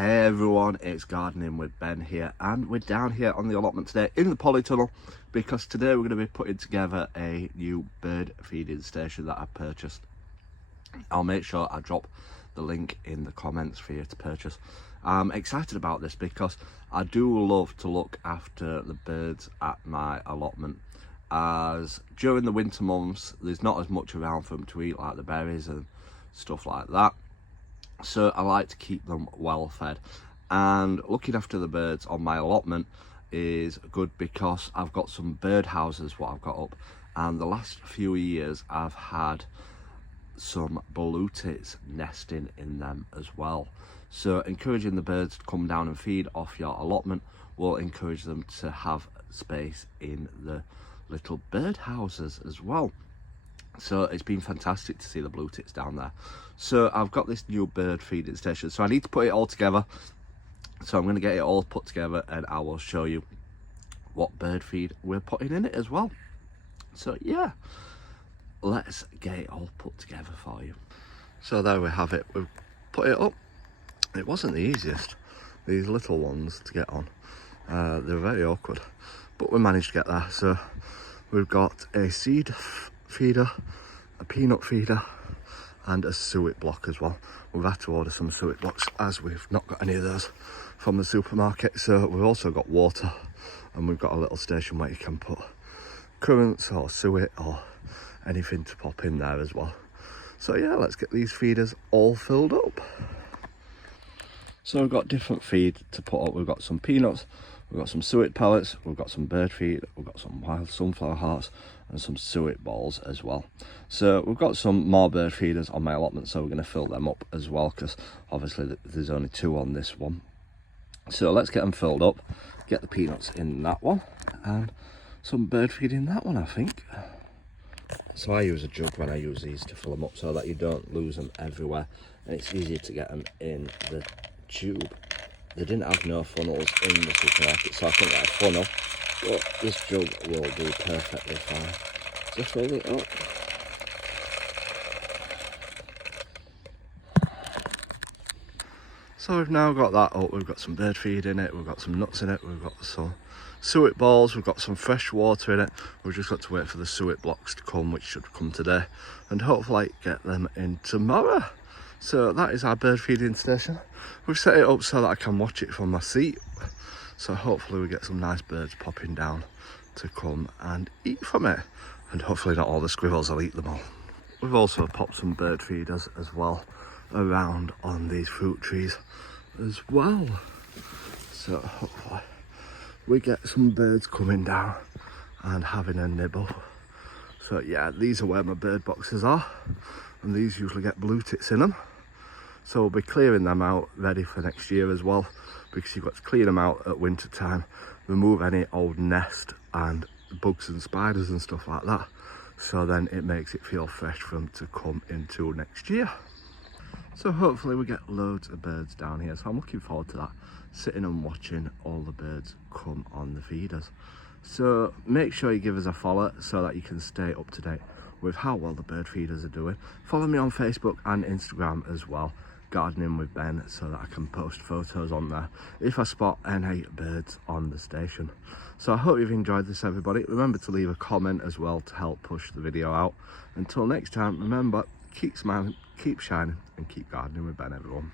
Hey everyone, it's Gardening with Ben here, and we're down here on the allotment today in the polytunnel because today we're going to be putting together a new bird feeding station that I purchased. I'll make sure I drop the link in the comments for you to purchase. I'm excited about this because I do love to look after the birds at my allotment, as during the winter months there's not as much around for them to eat, like the berries and stuff like that. So I like to keep them well fed, and looking after the birds on my allotment is good because I've got some bird houses what I've got up, and the last few years I've had some blue tits nesting in them as well. So encouraging the birds to come down and feed off your allotment will encourage them to have space in the little bird houses as well. So it's been fantastic to see the blue tits down there. So I've got this new bird feeding station, so I need to put it all together. So I'm going to get it all put together and I will show you what bird feed we're putting in it as well. So yeah, let's get it all put together for you. So there we have it, we've put it up. It wasn't the easiest, these little ones to get on. They're very awkward, but we managed to get there. So we've got a seed feeder, a peanut feeder, and a suet block as well. We've had to order some suet blocks as we've not got any of those from the supermarket. So we've also got water, and we've got a little station where you can put currants or suet or anything to pop in there as well. So yeah, let's get these feeders all filled up. So we've got different feed to put up. We've got some peanuts, we've got some suet pellets, we've got some bird feed, we've got some wild sunflower hearts and some suet balls as well. So we've got some more bird feeders on my allotment, so we're going to fill them up as well because obviously there's only 2 on this one. So let's get them filled up, get the peanuts in that one and some bird feed in that one, I think. So I use a jug when I use these to fill them up so that you don't lose them everywhere, and it's easier to get them in the tube. They didn't have no funnels in the supermarket, so I couldn't get a funnel, but this jug will do perfectly fine. Just fill it up. So we've now got that up, we've got some bird feed in it, we've got some nuts in it, we've got some suet balls, we've got some fresh water in it. We've just got to wait for the suet blocks to come, which should come today, and hopefully get them in tomorrow. So that is our bird feeding station. We've set it up so that I can watch it from my seat, so hopefully we get some nice birds popping down to come and eat from it, and hopefully not all the squirrels will eat them all. We've also popped some bird feeders as well around on these fruit trees as well, so hopefully we get some birds coming down and having a nibble. So yeah, these are where my bird boxes are, and these usually get blue tits in them. So we'll be clearing them out ready for next year as well, because you've got to clean them out at winter time, remove any old nest and bugs and spiders and stuff like that, so then it makes it feel fresh for them to come into next year. So hopefully we get loads of birds down here, so I'm looking forward to that, sitting and watching all the birds come on the feeders. So make sure you give us a follow so that you can stay up to date with how well the bird feeders are doing. Follow me on Facebook and Instagram as well, Gardening with Ben, so that I can post photos on there if I spot any birds on the station. So I hope you've enjoyed this, everybody. Remember to leave a comment as well to help push the video out. Until next time, remember, keep smiling, keep shining, and keep gardening with Ben, everyone.